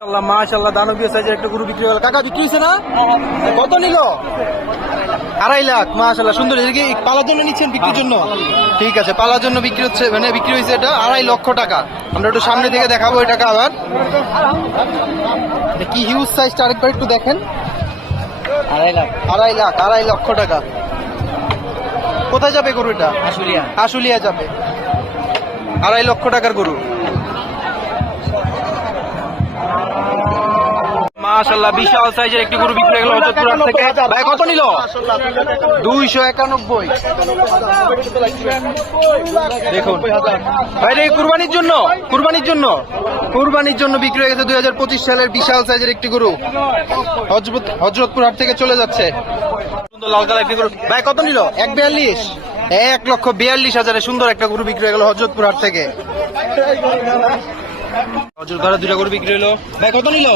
মাশাআল্লাহ দানবীয় সাইজের একটা গরু বিক্রি হলো। কাকা বিক্রি হয়েছে না? কত নিল? 2.5 লাখ। মাশাআল্লাহ সুন্দর। এটা কি পালার জন্য নিচ্ছেন বিক্রির জন্য? ঠিক আছে, পালার জন্য বিক্রি হচ্ছে, মানে বিক্রি হয়েছে এটা 2.5 লক্ষ টাকা। আমরা একটু সামনে থেকে দেখাবো এই টাকা আবার। কি হিউজ সাইজটা আরেকবার একটু দেখেন। 2.5 লক্ষ টাকা। কোথায় যাবে গরু এটা? আশুলিয়া যাবে। 2.5 লক্ষ টাকার গরু। মাশাআল্লাহ বিশাল সাইজের একটি গরু বিক্রি হয়ে গেল হযরতপুর হাট থেকে। ভাই কত নিল? 291। দেখুন ভাই, এটা কুরবানির জন্য, কুরবানির জন্য বিক্রি হয়ে গেছে 2025 সালের বিশাল সাইজের একটি গরু। হযরতপুর হাট থেকে চলে যাচ্ছে। সুন্দর লাল কালার একটি গরু। ভাই কত নিল? 142। 1,42,000 সুন্দর একটা গরু বিক্রি হয়ে গেল হযরতপুর হাট থেকে। দুটা গরু বিক্রি হলো। ভাই কত নিল?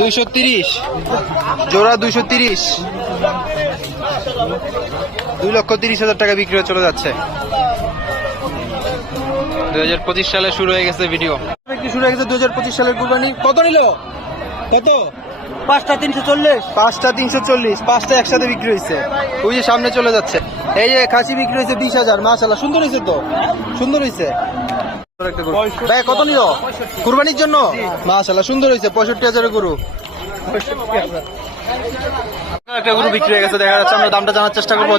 230। জোড়া 230। 2,30,000 টাকা বিক্রি হয়ে চলে যাচ্ছে। 2025 সালে শুরু হয়ে গেছে ভিডিও। শুরু হয়ে গেছে 2025 সালের কুরবানি। কত নিল? কত? 5টা 340। 5টা 340। 5টা একসাথে বিক্রি হয়েছে। ওই যে সামনে চলে যাচ্ছে। এই যে খাসি বিক্রি হয়েছে 20,000। মাশাআল্লাহ সুন্দর হয়েছে তো, সুন্দর হয়েছে। ভাই কত নিল? কুরবানির জন্য? মাশাআল্লাহ সুন্দর হয়েছে। 65,000 গরু। একটা গরু বিক্রি হয়ে গেছে, দেখা যাচ্ছে। আমরা দামটা জানার চেষ্টা করবো।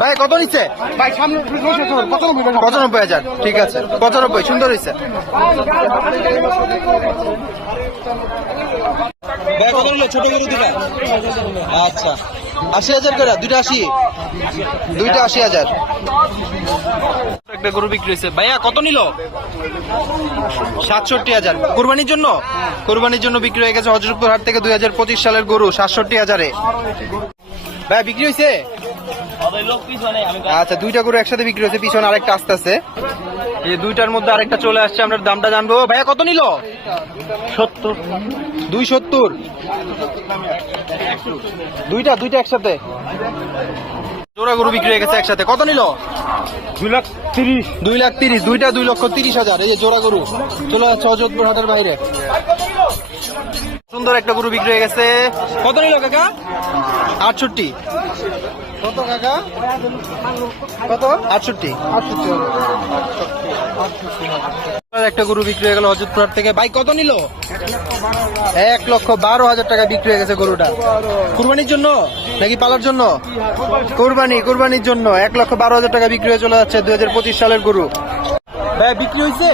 ভাই কত নিচ্ছে? 95,000। ঠিক আছে, 95। সুন্দর হয়েছে। ভাই কত নিল? ছোট গরু দুটা। আচ্ছা, 80,000 করে। দুইটা 80,000। একটা গরু বিক্রি হয়েছে। ভাইয়া কত নিল? 67,000। কুরবানির জন্য? কুরবানির জন্য বিক্রি হয়ে গেছে হযরতপুর হাট থেকে 2025 সালের গরু 67,000-এ। ভাই বিক্রি হয়েছে? আচ্ছা, দুইটা গরু একসাথে বিক্রি হয়েছে। পিছনে আরেকটা আসতে আছে। এই দুইটার মধ্যে আরেকটা চলে আসছে। আমরা দামটা জানবো। ভাইয়া কত নিল? 70। 270। দুইটা একসাথে। জোড়া গরু বিক্রি হয়ে গেছে একসাথে। কত নিল? 2,30,000। 2,30,000। দুইটা 2,30,000। এই যে জোড়া গরু চলে যাচ্ছে হযরতপুর হাটের বাইরে। সুন্দর একটা গরু বিক্রি হয়ে গেছে। কত নিল কাকা? 68। কত কাকা? কত? 68। একটা গরু বিক্রি হয়ে গেল হযরতপুর হাট থেকে। ভাই কত নিল? 1,12,000 টাকা বিক্রি হয়ে গেছে গরুটা। কুরবানির জন্য নাকি পালার জন্য? কুরবানির জন্য 1,12,000 টাকা বিক্রি হয়ে চলে যাচ্ছে 2025 সালের গরু। ভাই বিক্রি হয়েছে?